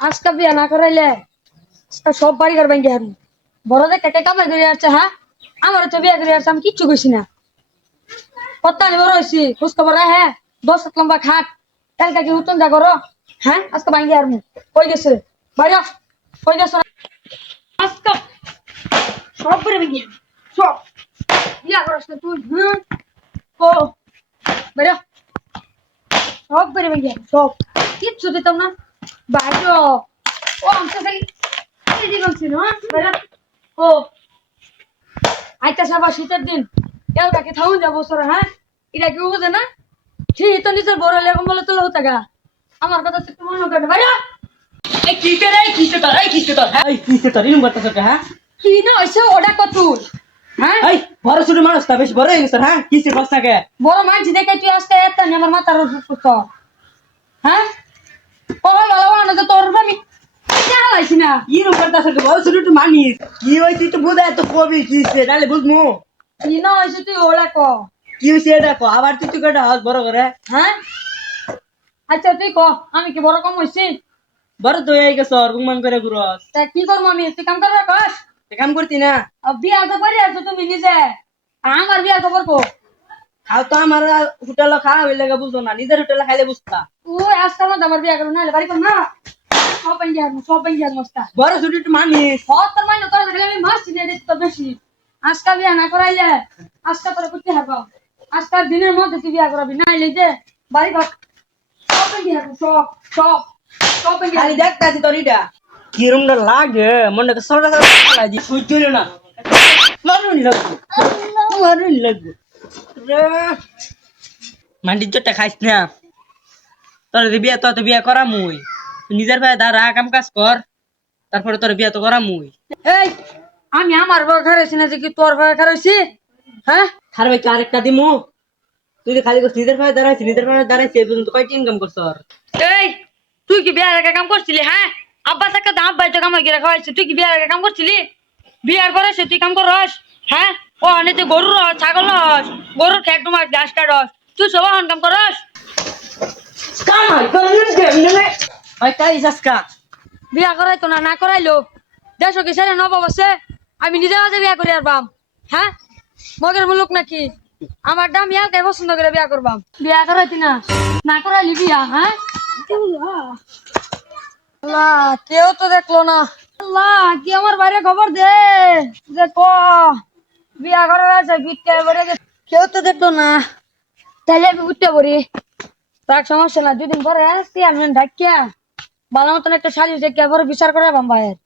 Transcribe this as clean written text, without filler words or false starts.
আজকে বিয়া না করাইলে সব বাড়ি ঘর ভেঙে হারু বড় দেখে কে কামাই করে আসছে। হ্যাঁ, আমার তো বিয়া করে আসছে, আমি কিচ্ছু কইছি না। কত আমি বড় হয়েছি খোঁজ খবর হ্যাঁ 10 লম্বা খাট কালকে কি উঠন যা করো। হ্যাঁ, আজকে ভাঙ্গি আর কই গেছে বাইরে কই গেছে আজকে সব করে ভেঙে সব বিয়া করছ না তুই। ও বাইরে সব করে ভেঙে সব কিচ্ছু দিতাম না বাইরে। ও আমটা খালি এই বলছি না বাইরে। ও আইতা সবা শীতের দিন কেউ তাকে থাউন যাবো সরা। হ্যাঁ, এটা কি বুঝে না? ঠিক তো নিজের বড় এরকম বলে তোলা হতো গা। আমার কথা একটু মনে করে ভাইয়া এই কিসে তোর হ্যাঁ এই কিসে তোর ইলম করতেছ হ্যাঁ কি না হইছে ওটা কতুল। হ্যাঁ, এই বড় ছোট মানুষ তা বেশ বড় হয়ে গেছ হ্যাঁ কিসে বস থাকে বড় মানুষ দেখে তুই আজকে এত আমার মাথার উপর। হ্যাঁ, কবে ভালো না যে তোর আমি চালাইছি না। ইলম করতেছ বড় ছোট একটু মানিস কি হইছে তো বুঝা তো কবি কিসে তাহলে বুঝমু কি না হইছে তুই ওটা ক। কি হইছে এটা কো আবার তুই কটা হাত বড় করে হ্যাঁ, আচ্ছা তুই ক আমি কি বড় কম হইছি? বড় তো হয়ে গেছ গুমান করে ঘুরস তা কি করবো আমি? তুই কাম করবে কস কাম করতি না বিয়া তো করে আছো তুমি নিজে। আমার বিয়া খবর কো খাও তো আমার হোটেলে খাওয়া হইলে বুঝো না নিজের হোটেলে খাইলে বুঝতা ও আজকে আমার বিয়া করবো না বাড়ি কর না সব পাইয়া মস্তা বড় ছোট একটু মানিস তোর মানে তোর দেখলে আমি মাছ চিনে দিতে তো বেশি। আজকা বিয়া না করাইলে আজকা তোর করতে হবে। আজকাল দিনের মধ্যে তুই বিয়া করাবি না এলে যে বাড়ি ঘর সব পাইয়া সব সব সব পাইয়া খালি দেখতাছি তোর এটা কিরমটা লাগে মনে সরা সরা লাগি সহ্য হলো না মারুন লাগবে মান্ডির চোটটা খাইস না তোর বিয়া তো বিয়া করা মুই নিজের ভাই দাঁড়া কাম কাজ কর তারপরে তোর বিয়া তো করা মুই এই আমি আমার বউ খারাইছি না যে কি তোর বউ খারাইছি? হ্যাঁ, খার ভাই আরেকটা দিমু তুই তো খালি নিজের ভাই দাঁড়াইছি নিজের ভাই দাঁড়াইছি এই পর্যন্ত কয়টি ইনকাম করছ এই তুই কি বিয়ার আগে কাম করছিলি? হ্যাঁ, আব্বা সাকা দাম বাইতে কামাই করে খাওয়াইছে। তুই কি বিয়ার আগে কাম করছিলি? বিয়ার পরে সে তুই কাম করস? হ্যাঁ, ও অনেক গরুর রস ছাগল রস গরুর খেট তোমার ঘাস কাটস তুই সব কাম করস? কাম হয় কোন কেমনে ওই কাই সাসকা বিয়া করাইতো না না করাইলো দেশ কি ছেলে নবাব আছে আমি নিজে মাঝে বিয়া করি আর বাম। হ্যাঁ, মগের মুলুক নাকি আমার দাম ইয়াকে পছন্দ করে বিয়া করবাম। বিয়া করাইতি না না করাইলি বিয়া? হ্যাঁ, আল্লাহ কেউ তো দেখলো না। আল্লাহ কি আমার বাইরে খবর দে যে ক বিয়া করার আছে বিটকে বলে কেউ তো দেখলো না। তাইলে আমি উঠতে পারি তার সমস্যা না। দুদিন পরে আসছি আমি ঢাকিয়া ভালো মতন একটা সাজিয়ে ঢাকিয়া পরে বিচার করে বাম ভাইয়ের